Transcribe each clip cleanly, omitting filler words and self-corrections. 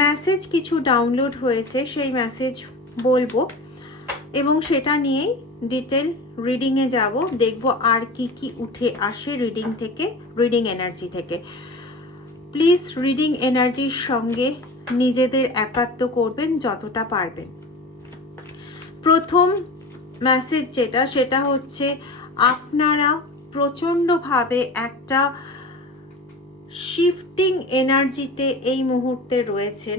Message কিছু download হয়েছে, সেই মেসেজ বলবো এবং সেটা নিয়েই ডিটেল রিডিংয়ে যাব, দেখব আর কি কি উঠে আসে রিডিং থেকে, রিডিং এনার্জি থেকে। প্লিজ রিডিং এনার্জির সঙ্গে নিজেদের একাত্ম করবেন যতটা পারবেন। প্রথম মেসেজ যেটা, সেটা হচ্ছে আপনারা প্রচণ্ডভাবে একটা শিফটিং এনার্জিতে এই মুহূর্তে রয়েছেন।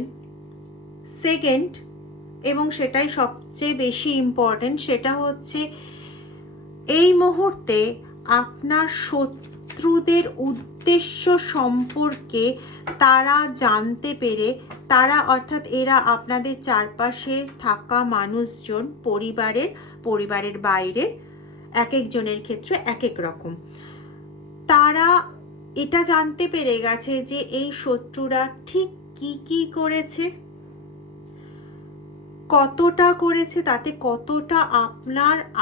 সেকেন্ড, এবং সেটাই সবচেয়ে বেশি ইম্পর্টেন্ট, সেটা হচ্ছে এই মুহূর্তে আপনার শত্রুদের উদ্দেশ্য সম্পর্কে তারা জানতে পেরে, তারা অর্থাৎ এরা আপনাদের চারপাশে থাকা মানুষজন, পরিবারের বাইরের এক একজনের ক্ষেত্রে এক এক রকম, তারা এটা জানতে পেরে গেছে যে এই শত্রুরা ঠিক কি কি করেছে, কতটা করেছে, তাতে কতটা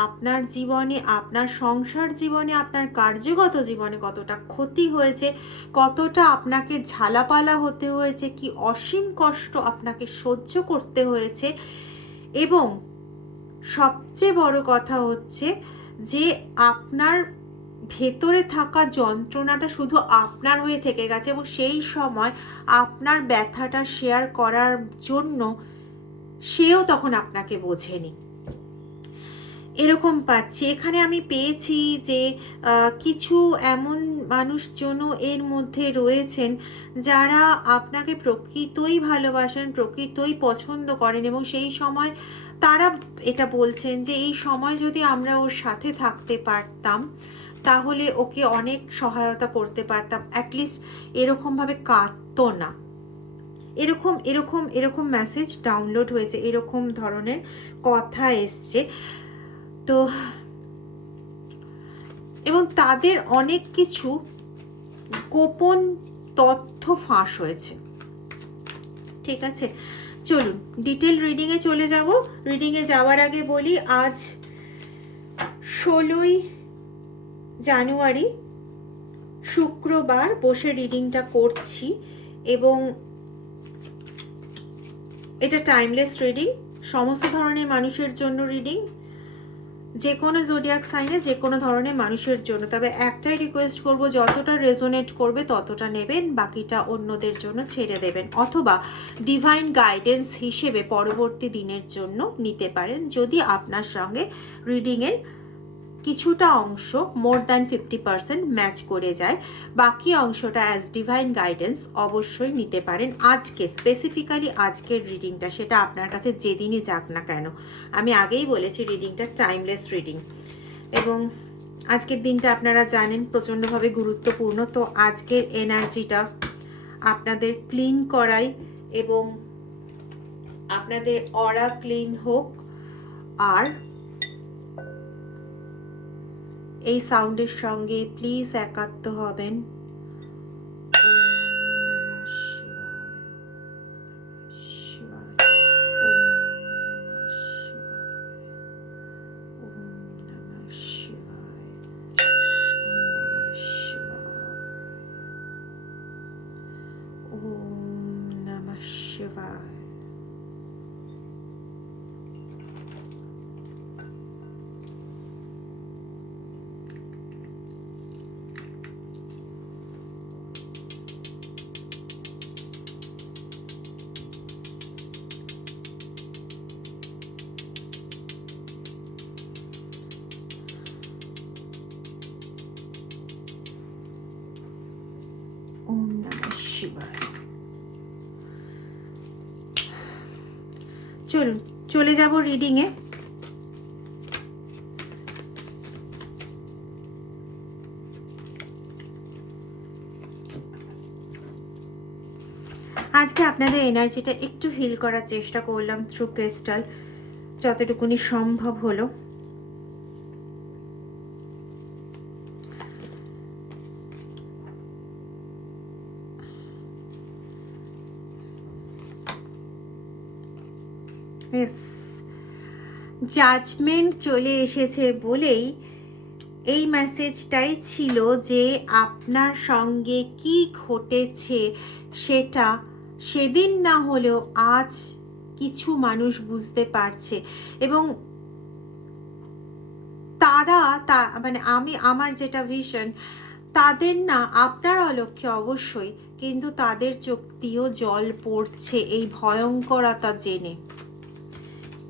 আপনার জীবনে, আপনার সংসার জীবনে, আপনার কার্যগত জীবনে কতটা ক্ষতি হয়েছে, কতটা আপনাকে ঝালাপালা হতে হয়েছে, কি অসীম কষ্ট আপনাকে সহ্য করতে হয়েছে। এবং সবচেয়ে বড় কথা হচ্ছে যে আপনার ভেতরে থাকা যন্ত্রণাটা শুধু আপনার হয়ে থেকে গেছে এবং সেই সময় আপনার ব্যথাটা শেয়ার করার জন্য সেও তখন আপনাকে বোঝেনি, এরকম পাচ্ছি। এখানে আমি পেয়েছি যে কিছু এমন মানুষজনও এর মধ্যে রয়েছেন যারা আপনাকে প্রকৃতই ভালোবাসেন, প্রকৃতই পছন্দ করেন এবং সেই সময় তারা এটা বলছেন যে এই সময় যদি আমরা ওর সাথে থাকতে পারতাম তাহলে ওকে অনেক সহায়তা করতে পারতাম, অ্যাটলিস্ট এরকমভাবে কাঁদতো না। এরকম মেসেজ ডাউনলোড হয়েছে, এরকম ধরনের কথা এসছে। তো এবং তাদের অনেক কিছু গোপন তথ্য ফাঁস হয়েছে। ঠিক আছে, চলুন ডিটেল রিডিংয়ে চলে যাব। রিডিংয়ে যাওয়ার আগে বলি, আজ 16ই জানুয়ারি শুক্রবার বসে রিডিংটা করছি এবং এটা টাইমলেস রিডিং, সমস্ত ধরনের মানুষের জন্য রিডিং, যে কোনো জোডিয়াক সাইনে যে কোনো ধরনের মানুষের জন্য। তবে একটাই রিকোয়েস্ট করব, যতটা রেজোনেট করবে ততটা নেবেন, বাকিটা অন্যদের জন্য ছেড়ে দেবেন, অথবা ডিভাইন গাইডেন্স হিসেবে পরবর্তী দিনের জন্য নিতে পারেন যদি আপনার সঙ্গে রিডিংয়ের কিছুটা অংশ মোর দ্যান 50% ম্যাচ করে যায়। বাকি অংশটা অ্যাজ ডিভাইন গাইডেন্স অবশ্যই নিতে পারেন। আজকে স্পেসিফিক্যালি আজকের রিডিংটা, সেটা আপনার কাছে যেদিনই যাক না কেন, আমি আগেই বলেছি রিডিংটা টাইমলেস রিডিং এবং আজকের দিনটা আপনারা জানেন প্রচণ্ডভাবে গুরুত্বপূর্ণ। তো আজকের এনার্জিটা আপনাদের ক্লিন করাই এবং আপনাদের অরা ক্লিন হোক। আর এই সাউন্ডের সঙ্গে প্লিজ একাত্ম হবেন। চলুন চলে যাব রিডিংয়ে। আজকে আপনাদের এনার্জিটা একটু হিল করার চেষ্টা করলাম থ্রু ক্রিস্টাল, যতটুকুনি সম্ভব হলো। জাজমেন্ট চলে এসেছে বলেই এই মেসেজটাই ছিল যে আপনার সঙ্গে কি ঘটেছে সেটা সেদিন না হলেও আজ কিছু মানুষ বুঝতে পারছে, এবং তারা মানে আমার যেটা ভিশন, তাদের না আপনার অলক্ষ্যে অবশ্যই, কিন্তু তাদের চোখ দিয়েও জল পড়ছে এই ভয়ঙ্করতা জেনে।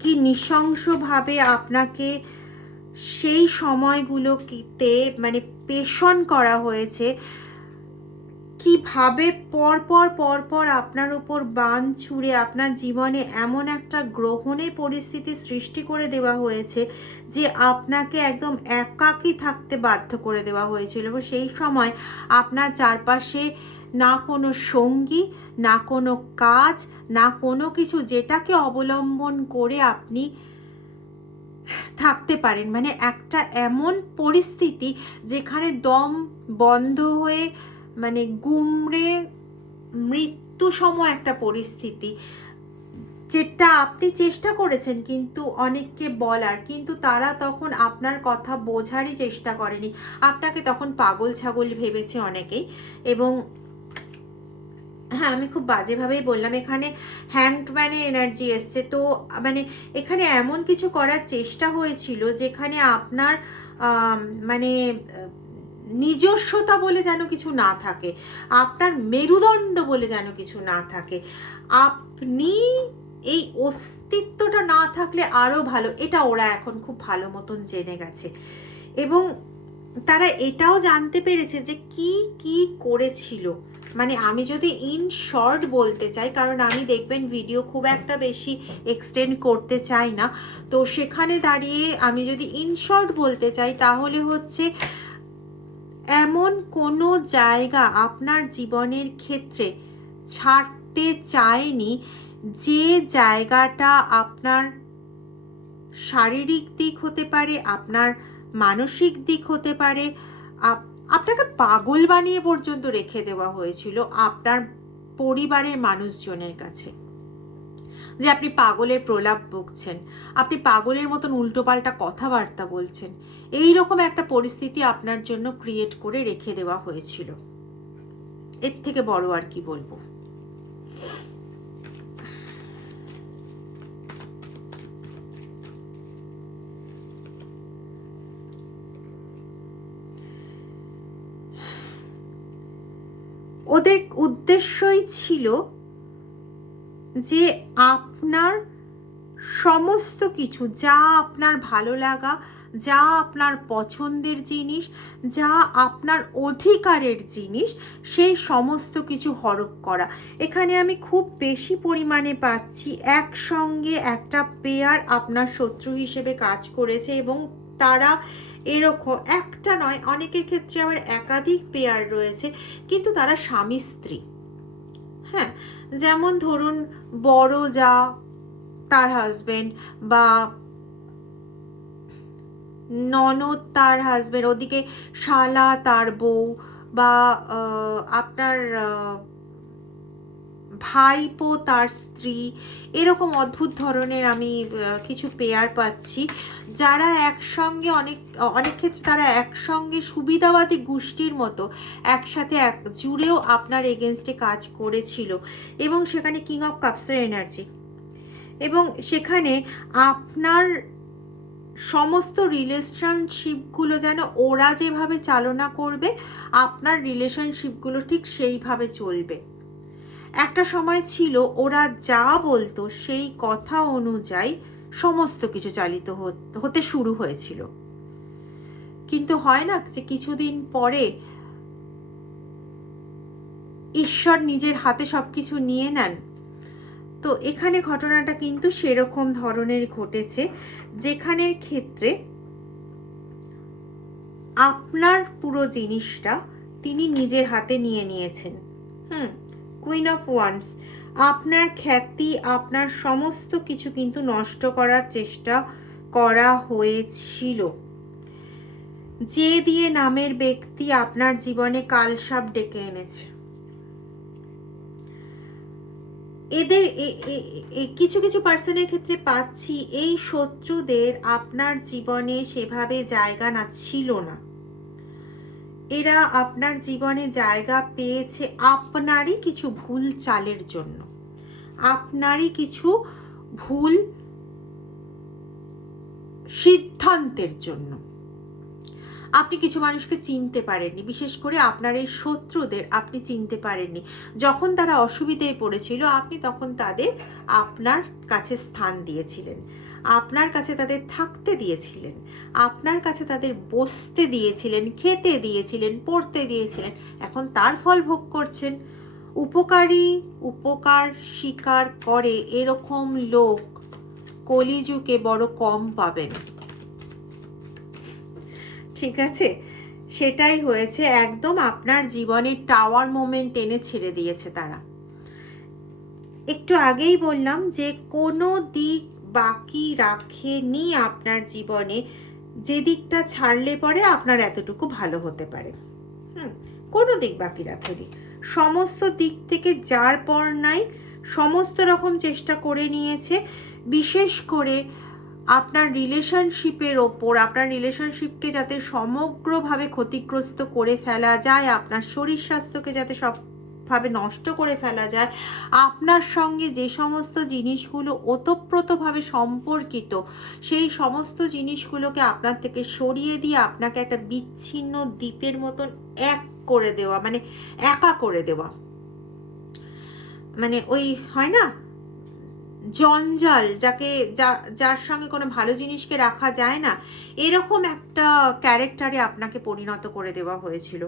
কি নৃশংসভাবে আপনাকে সেই সময়গুলোতে মানে পেষণ করা হয়েছে, কিভাবে পরপর আপনার উপর বাণ ছুঁড়ে আপনার জীবনে এমন একটা গ্রহণের পরিস্থিতি সৃষ্টি করে দেওয়া হয়েছে যে আপনাকে একদম একাকী থাকতে বাধ্য করে দেওয়া হয়েছিল। এবং সেই সময় আপনার চারপাশে না কোনো সঙ্গী, না কোনো কাজ, না কোনো কিছু যেটাকে অবলম্বন করে আপনি থাকতে পারেন। মানে একটা এমন পরিস্থিতি যেখানে দম বন্ধ হয়ে মানে গুমড়ে মৃত্যু সম একটা পরিস্থিতি, যেটা আপনি চেষ্টা করেছেন কিন্তু অনেককে বলার, কিন্তু তারা তখন আপনার কথা বোঝারই চেষ্টা করেনি, আপনাকে তখন পাগল ছাগল ভেবেছে অনেকেই। এবং হ্যাঁ, আমি খুব বাজেভাবেই বললাম, এখানে হ্যাংডম্যানের এনার্জি এসছে। তো মানে এখানে এমন কিছু করার চেষ্টা হয়েছিল যেখানে আপনার মানে নিজস্বতা বলে যেন কিছু না থাকে, আপনার মেরুদণ্ড বলে যেন কিছু না থাকে, আপনি এই অস্তিত্বটা না থাকলে আরো ভালো, এটা ওরা এখন খুব ভালো মতন জেনে গেছে। এবং তারা এটাও জানতে পেরেছে যে কি কি করেছিল। মানে আমি যদি ইন শর্ট বলতে চাই, কারণ আমি দেখবেন ভিডিও খুব একটা বেশি এক্সটেন্ড করতে চাই না, তো সেখানে দাঁড়িয়ে আমি যদি ইন শর্ট বলতে চাই তাহলে হচ্ছে এমন কোনো জায়গা আপনার জীবনের ক্ষেত্রে ছাড়তে চায়নি যে জায়গাটা আপনার শারীরিক দিক হতে পারে, আপনার মানসিক দিক হতে পারে, আপনাকে পাগল বানিয়ে পর্যন্ত রেখে দেওয়া হয়েছিল আপনার পরিবারের মানুষজনের কাছে, যে আপনি পাগলের প্রলাপ বকছেন, আপনি পাগলের মতন উল্টোপাল্টা কথাবার্তা বলছেন, এই রকম একটা পরিস্থিতি আপনার জন্য ক্রিয়েট করে রেখে দেওয়া হয়েছিল। এর থেকে বড় আর কি বলবো। ওদের উদ্দেশ্যই ছিল যে আপনার সমস্ত কিছু, যা আপনার ভালো লাগা, যা আপনার পছন্দের জিনিস, যা আপনার অধিকারের জিনিস, সেই সমস্ত কিছু হরপ করা। এখানে আমি খুব বেশি পরিমাণে পাচ্ছি একসঙ্গে একটা পেয়ার আপনার শত্রু হিসেবে কাজ করেছে, এবং তারা এরকম একটা নয়, অনেকের ক্ষেত্রে আবার একাধিক পেয়ার রয়েছে, কিন্তু তারা স্বামী স্ত্রী। হ্যাঁ, যেমন ধরুন বড় যা তার হাজবেন্ড, বা ননদ তার হাজবেন্ড, ওদিকে শালা তার বউ, বা আপনার ভাইপো তার স্ত্রী, এরকম অদ্ভুত ধরনের আমি কিছু পেয়ার পাচ্ছি, যারা একসঙ্গে অনেক ক্ষেত্রে তারা একসঙ্গে সুবিধাবাদী গোষ্ঠীর মতো একসাথে জুড়েও আপনার এগেনস্টে কাজ করেছিল। এবং সেখানে কিং অফ কাপসের এনার্জি, এবং সেখানে আপনার সমস্ত রিলেশনশিপগুলো যেন ওরা যেভাবে চালনা করবে, আপনার রিলেশনশিপগুলো ঠিক সেইভাবে চলবে। একটা সময় ছিল ওরা যা বলতো সেই কথা অনুযায়ী সমস্ত কিছু চালিত হতে শুরু হয়েছিল, কিন্তু হয় না যে কিছুদিন পরে ঈশ্বর নিজের হাতে সবকিছু নিয়ে নেন। তো এখানে ঘটনাটা কিন্তু সেরকম ধরনের ঘটেছে, যেখানের ক্ষেত্রে আপনার পুরো জিনিসটা তিনি নিজের হাতে নিয়ে নিয়েছেন। কুইন অফ ওয়ান্ডস, আপনার খ্যাতি, আপনার সমস্ত কিছু কিন্তু নষ্ট করার চেষ্টা করা হয়েছিল। যে দিয়ে নামের ব্যক্তি আপনার জীবনে কালসাপ ডেকে এনেছে। এদের কিছু কিছু পার্সনের ক্ষেত্রে পাচ্ছি এই শত্রুদের আপনার জীবনে সেভাবে জায়গা না ছিল না, এরা আপনার জীবনে জায়গা পেয়েছে আপনারই কিছু ভুল চালের জন্য, আপনারই কিছু ভুল সিদ্ধান্তের জন্য। আপনি কিছু মানুষকে চিনতে পারেননি, বিশেষ করে আপনার এই শত্রুদের আপনি চিনতে পারেননি। যখন তারা অসুবিধায় পড়েছিল আপনি তখন তাদের আপনার কাছে স্থান দিয়েছিলেন, আপনার কাছে তাদের থাকতে দিয়েছিলেন, আপনার কাছে তাদের বসতে দিয়েছিলেন, খেতে দিয়েছিলেন, পড়তে দিয়েছিলেন। এখন তার ফল ভোগ করছেন। উপকারী উপকার স্বীকার করে এরকম লোক কলিযুগে বড় কম পাবেন। ঠিক আছে, সেটাই হয়েছে। একদম আপনার জীবনে টাওয়ার মোমেন্ট এনে ছেড়ে দিয়েছে তারা। একটু আগেই বললাম যে কোনো দিক বাকি রাখেনি আপনার জীবনে, যে দিকটা ছাড়লে পরে আপনার এতটুকু ভালো হতে পারে। কোনো দিক বাকি রাখেনি, সমস্ত দিক থেকে যার পর নাই সমস্ত রকম চেষ্টা করে নিয়েছে। বিশেষ করে আপনার রিলেশনশিপের ওপর, আপনার রিলেশনশিপকে যাতে সমগ্রভাবে ক্ষতিগ্রস্ত করে ফেলা যায়, আপনার শরীর স্বাস্থ্যকে যাতে সবভাবে নষ্ট করে ফেলা যায়, আপনার সঙ্গে যে সমস্ত জিনিসগুলো ওতপ্রোতভাবে সম্পর্কিত সেই সমস্ত জিনিসগুলোকে আপনার থেকে সরিয়ে দিয়ে আপনাকে একটা বিচ্ছিন্ন দ্বীপের মতন এক করে দেওয়া, মানে একা করে দেওয়া, মানে ওই হয় না জঞ্জাল, যার সঙ্গে কোনো ভালো জিনিসকে রাখা যায় না, এরকম একটা ক্যারেক্টারে আপনাকে পরিণত করে দেওয়া হয়েছিল।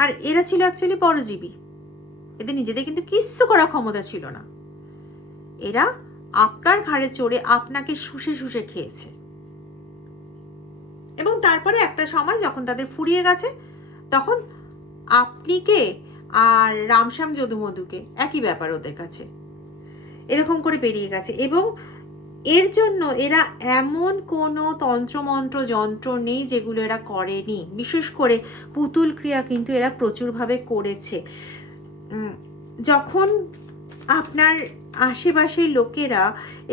আর এরা ছিল অ্যাকচুয়ালি পরজীবী, এদের নিজেদের কিন্তু কিচ্ছু করার ক্ষমতা ছিল না। এরা আপনার ঘাড়ে চড়ে আপনাকে শুষে শুষে খেয়েছে, এবং তারপরে একটা সময় যখন তাদের ফুরিয়ে গেছে তখন আপনি কে আর রামশ্যাম যদুমধুকে একই ব্যাপার ওদের কাছে, এরকম করে বেরিয়ে গেছে। এবং এর জন্য এরা এমন কোনো তন্ত্রমন্ত্র যন্ত্র নেই যেগুলো এরা করেনি। বিশেষ করে পুতুল ক্রিয়া কিন্তু এরা প্রচুরভাবে করেছে। যখন আপনার আশেপাশের লোকেরা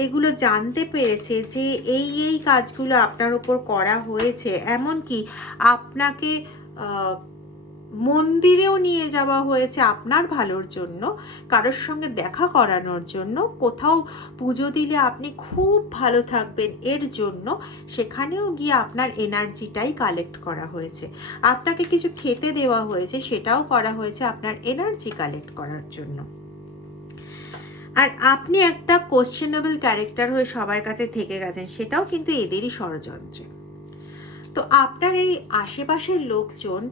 এগুলো জানতে পেরেছে যে এই কাজগুলো আপনার ওপর করা হয়েছে, এমনকি আপনাকে মন্দিরেও নিয়ে যাওয়া হয়েছে আপনার ভালোর জন্য, কারোর সঙ্গে দেখা করানোর জন্য, কোথাও পুজো দিলে আপনি খুব ভালো থাকবেন এর জন্য, সেখানেও গিয়ে আপনার এনার্জিটাই কালেক্ট করা হয়েছে। আপনাকে কিছু খেতে দেওয়া হয়েছে, সেটাও করা হয়েছে আপনার এনার্জি কালেক্ট করার জন্য। আর আপনি একটা কোশ্চেনেবল ক্যারেক্টার হয়ে সবার কাছে থেকে গেছেন, সেটাও কিন্তু এদেরই ষড়যন্ত্রে। তো আপনার এই আশেপাশের লোকজন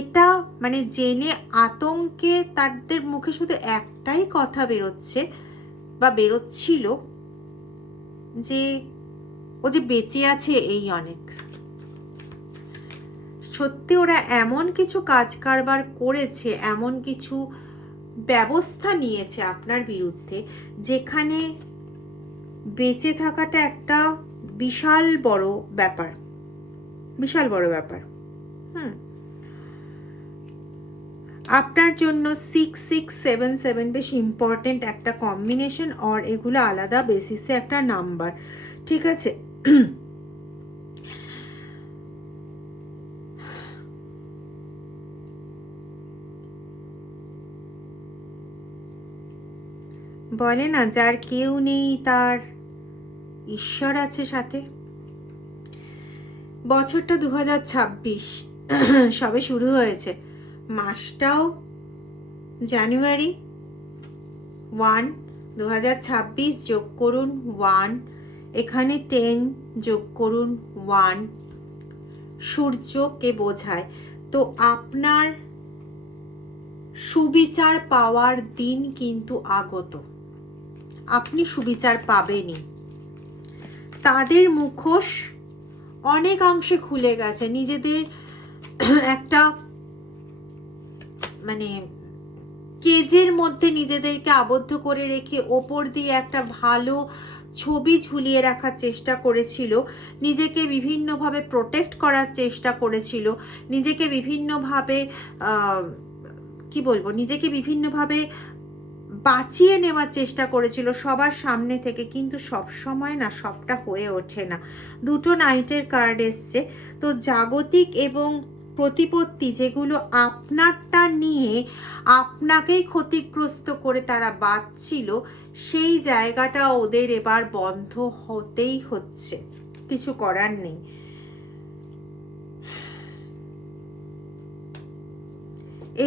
এটা মানে জেনে আতঙ্কে তাদের মুখে শুধু একটাই কথা বেরোচ্ছে বা বেরোচ্ছিল যে ও যে বেঁচে আছে এই অনেক। সত্যি ওরা এমন কিছু কাজ কারবার করেছে, এমন কিছু ব্যবস্থা নিয়েছে আপনার বিরুদ্ধে, যেখানে বেঁচে থাকাটা একটা বিশাল বড় ব্যাপার, বিশাল বড় ব্যাপার। আপনার জন্য 6677 বেশ ইম্পর্টেন্ট একটা কম্বিনেশন, আর এগুলো আলাদা বেসিসে একটা নাম্বার। ঠিক আছে, বলে না যার কেউ নেই তার ঈশ্বর আছে সাথে। বছরটা 2026 সবে শুরু হয়েছে, মাসটাও জানুয়ারি 1, 2026 যোগ করুন 1, এখানে 10 যোগ করুন 1, সূর্যকে বোঝায়। তো আপনার সুবিচার পাওয়ার দিন কিন্তু আগত, আপনি সুবিচার পাবেনই। তাদের মুখোশ অনেকাংশে খুলে গেছে, নিজেদের একটা মানে কেজের মধ্যে নিজেদেরকে আবদ্ধ করে রেখে ওপর দিয়ে একটা ভালো ছবি ঝুলিয়ে রাখার চেষ্টা করেছিল, নিজেকে বিভিন্নভাবে প্রোটেক্ট করার চেষ্টা করেছিল, নিজেকে বিভিন্নভাবে কি বলবো, নিজেকে বিভিন্নভাবে বাঁচিয়ে নেওয়ার চেষ্টা করেছিল সবার সামনে থেকে, কিন্তু সব সময় না সবটা হয়ে ওঠে না। দুটো নাইটের কার্ড এসছে। তো জাগতিক এবং প্রতিপত্তি যেগুলো আপনারটা নিয়ে আপনাকেই ক্ষতিগ্রস্ত করে তারা বাঁচছিল, সেই জায়গাটা ওদের এবার বন্ধ হতেই হচ্ছে, কিছু করার নেই।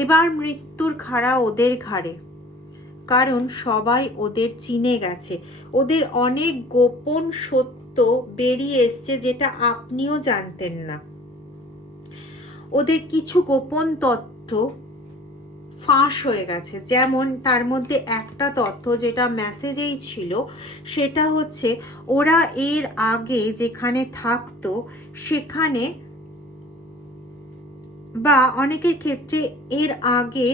এবার মৃত্যুর খাড়া ওদের ঘাড়ে, কারণ সবাই ওদের চিনে গেছে। ওদের অনেক গোপন সত্য বেরিয়ে এসছে যেটা আপনিও জানতেন না। ওদের কিছু গোপন তথ্য ফাঁস হয়ে গেছে। যেমন তার মধ্যে একটা তথ্য যেটা মেসেজেই ছিল, সেটা হচ্ছে ওরা এর আগে যেখানে থাকতো সেখানে, বা অনেকের ক্ষেত্রে এর আগে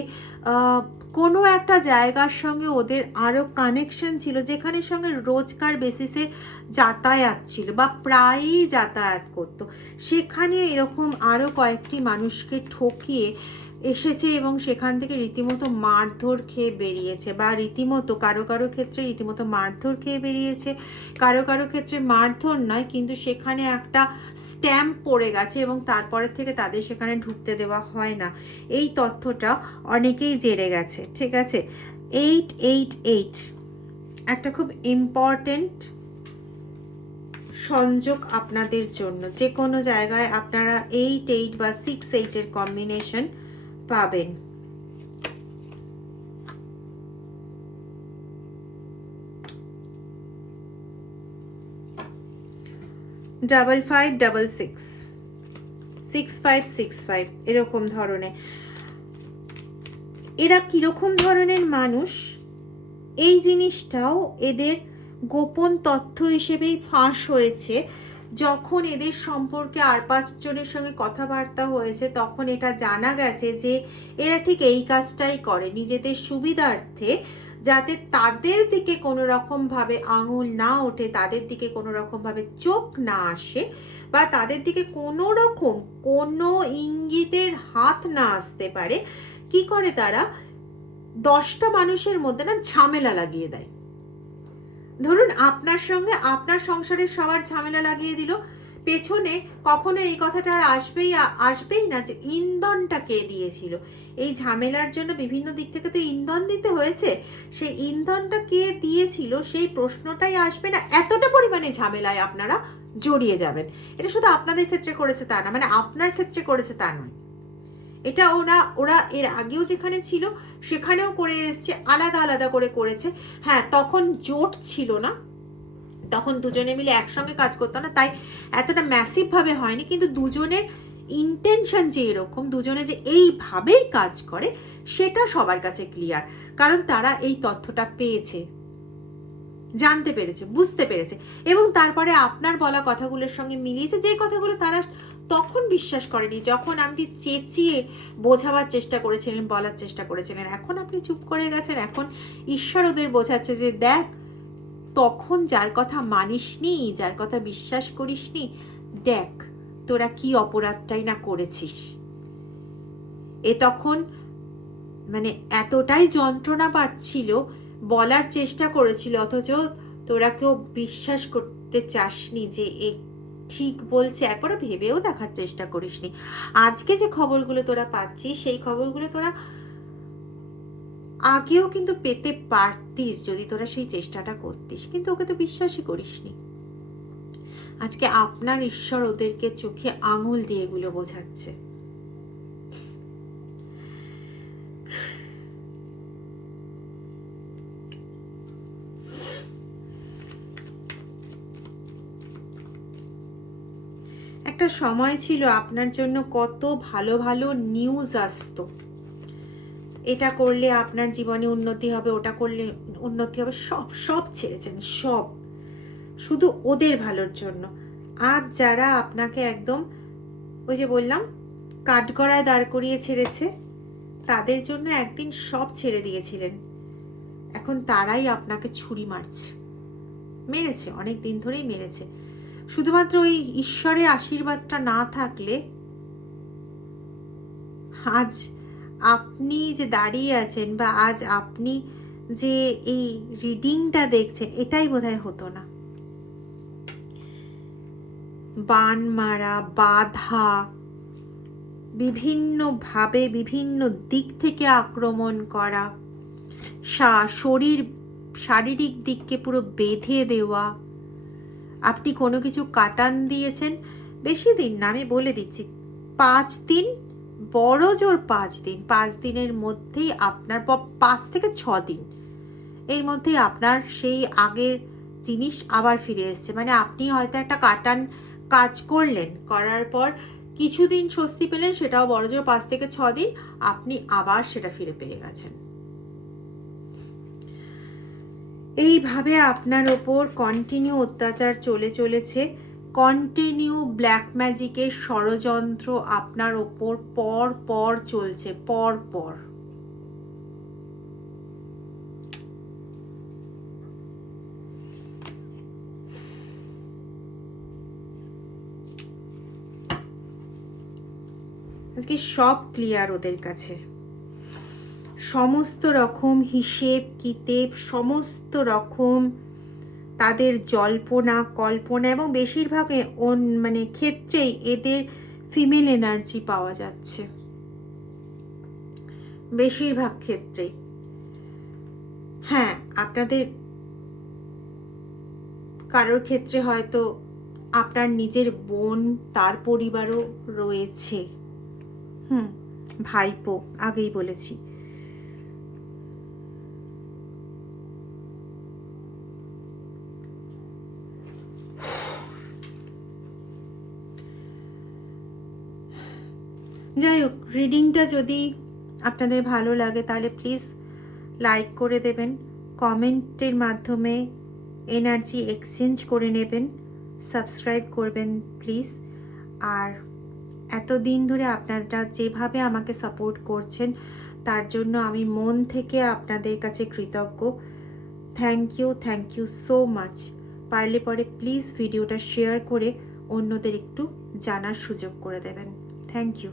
কোনো একটা জায়গার সঙ্গে ওদের আরও কানেকশন ছিল, যেখানে সঙ্গে রোজকার বেসিসে যাতায়াত ছিল বা প্রায়ই যাতায়াত করতো। সেখানে এরকম আরও কয়েকটি মানুষকে ঠকিয়ে এসেছে এবং সেখান থেকে রীতিমতো মারধর খেয়ে বেরিয়েছে, বা রীতিমতো কারো কারো ক্ষেত্রে রীতিমতো মারধর খেয়ে বেরিয়েছে, কারো কারো ক্ষেত্রে মারধর নয়, কিন্তু সেখানে একটা স্ট্যাম্প পড়ে গেছে এবং তারপরের থেকে তাদের সেখানে ঢুকতে দেওয়া হয় না। এই তথ্যটা অনেকেই জেনে গেছে। ঠিক আছে, 888 একটা খুব ইম্পর্টেন্ট সংযোগ আপনাদের জন্য। যে কোনো জায়গায় আপনারা 88 বা 68 কম্বিনেশন পাবেন। ডাবল 566 6565 এরকম ধরনের। এরা কিরকম ধরনের মানুষ, এই জিনিসটাও এদের গোপন তথ্য হিসেবেই ফাঁস হয়েছে। যখন এদের সম্পর্কে আর 5 জনের সঙ্গে কথাবার্তা হয়েছে, তখন এটা জানা গেছে যে এরা ঠিক এই কাজটাই করে নিজেদের সুবিধার্থে, যাতে তাদের দিকে কোনো রকমভাবে আঙুল না ওঠে, তাদের দিকে কোনো রকমভাবে চোখ না আসে, বা তাদের দিকে কোনো রকম কোনো ইঙ্গিতের হাত না আসতে পারে। কি করে তারা 10টা মানুষের মধ্যে না ঝামেলা লাগিয়ে দেয়। ধরুন আপনার সঙ্গে আপনার সংসারের সবার ঝামেলা লাগিয়ে দিল, পেছনে কখনো এই কথাটা আর আসবেই না যে ইন্ধনটা কে দিয়েছিল। এই ঝামেলার জন্য বিভিন্ন দিক থেকে তো ইন্ধন দিতে হয়েছে, সেই ইন্ধনটা কে দিয়েছিল সেই প্রশ্নটাই আসবে না। এতটা পরিমাণে ঝামেলায় আপনারা জড়িয়ে যাবেন। এটা শুধু আপনাদের ক্ষেত্রে করেছে তা না, মানে আপনার ক্ষেত্রে করেছে তা নয়, এটা ওরা এর আগেও যেখানে ছিল সেখানেও করে এসছে, আলাদা আলাদা করে করেছে। হ্যাঁ, তখন জোট ছিল না, তখন দুজনে মিলে একসঙ্গে কাজ করতো না, তাই এতটা ম্যাসিভ ভাবে হয়নি, কিন্তু দুজনের ইন্টেনশন যে এরকম, দুজনে যে এইভাবেই কাজ করে সেটা সবার কাছে ক্লিয়ার। কারণ তারা এই তথ্যটা পেয়েছে, জানতে পেরেছে, বুঝতে পেরেছে, এবং তারপরে আপনার বলা কথাগুলোর সঙ্গে মিলিয়েছে, যে কথাগুলো তারা তখন বিশ্বাস করেনি, যখন আপনি চেঁচিয়ে বোঝাবার চেষ্টা করেছিলেন, বলার চেষ্টা করেছিলেন। এখন আপনি চুপ করে গেছেন, এখন ঈশ্বর ওদের বোঝাচ্ছে যে দেখ, তখন যার কথা মানিসনি, যার কথা বিশ্বাস করিসনি, দেখ তোরা কি অপরাধটাই না করেছিস। এ তখন মানে এতটাই যন্ত্রণা পাচ্ছিল, বলার চেষ্টা করেছিল, অথচ তোরা কেউ বিশ্বাস করতে চাসনি যে এ ঠিক বলছে, একবার ভেবেও দেখার চেষ্টা করিসনি। আজকে যে খবরগুলো তোরা পাচ্ছিস, সেই খবরগুলো তোরা আগেও কিন্তু পেতে পারতিস যদি তোরা সেই চেষ্টাটা করতিস, কিন্তু ওকে তো বিশ্বাসই করিসনি। আজকে আপনার ঈশ্বর ওদেরকে চোখে আঙুল দিয়ে এগুলো বোঝাচ্ছে। একটা সময় ছিল আপনার জন্য কত ভালো ভালো নিউজ আসতো, এটা করলে আপনার জীবনে উন্নতি হবে, ওটা করলে উন্নতি হবে, সব সব ছেড়েছেন, সব শুধু ওদের ভালোর জন্য। আজ যারা আপনাকে একদম ওই যে বললাম কাঠগড়ায় দাঁড় করিয়ে ছেড়েছে, তাদের জন্য একদিন সব ছেড়ে দিয়েছিলেন, এখন তারাই আপনাকে ছুরি মারছে, মেরেছে, অনেক দিন ধরেই মেরেছে। শুধুমাত্র ওই ঈশ্বরের আশীর্বাদটা না থাকলে আজ আপনি যে দাঁড়িয়ে আছেন, বা আজ আপনি যে এই রিডিংটা দেখছেন, এটাই বোধহয় হতো না। বান মারা, বাধা, বিভিন্নভাবে বিভিন্ন দিক থেকে আক্রমণ করা, শারীরিক দিককে পুরো বেঁধে দেওয়া। আপনি কোনো কিছু কাটান দিয়েছেন, বেশি দিন না, আমি বলে দিচ্ছি 5 দিন, বড় জোর 5 দিন, 5 দিনের মধ্যেই আপনার 5 থেকে 6 দিন এর মধ্যেই আপনার সেই আগের জিনিস আবার ফিরে এসছে। মানে আপনি হয়তো একটা কাটান কাজ করলেন, করার পর কিছুদিন স্বস্তি পেলেন, সেটাও বড় জোর 5 থেকে 6 দিন আপনি আবার সেটা ফিরে পেয়ে গেছেন। এইভাবে আপনার ওপর কন্টিনিউ অত্যাচার চলেছে, কন্টিনিউ ব্ল্যাক ম্যাজিকের ষড়যন্ত্র আপনার ওপর পর পর চলছে, পর পর। আজকে সব ক্লিয়ার ওদের কাছে, সমস্ত রকম হিসেব কিতেব, সমস্ত রকম তাদের জল্পনা কল্পনা, এবং বেশিরভাগ মানে ক্ষেত্রেই এদের ফিমেল এনার্জি পাওয়া যাচ্ছে, বেশিরভাগ ক্ষেত্রেই। হ্যাঁ, আপনাদের কারোর ক্ষেত্রে হয়তো আপনার নিজের বোন, তার পরিবারও রয়েছে, ভাইপো, আগেই বলেছি। যাই হোক, রিডিংটা যদি আপনাদের ভালো লাগে তাহলে প্লিজ লাইক করে দেবেন, কমেন্টের মাধ্যমে এনার্জি এক্সচেঞ্জ করে নেবেন, সাবস্ক্রাইব করবেন প্লিজ। আর এতদিন ধরে আপনারা যেভাবে আমাকে সাপোর্ট করছেন তার জন্য আমি মন থেকে আপনাদের কাছে কৃতজ্ঞ। Thank you so much. পারলে পরে প্লিজ ভিডিওটা শেয়ার করে অন্যদের একটু জানার সুযোগ করে দেবেন। Thank you.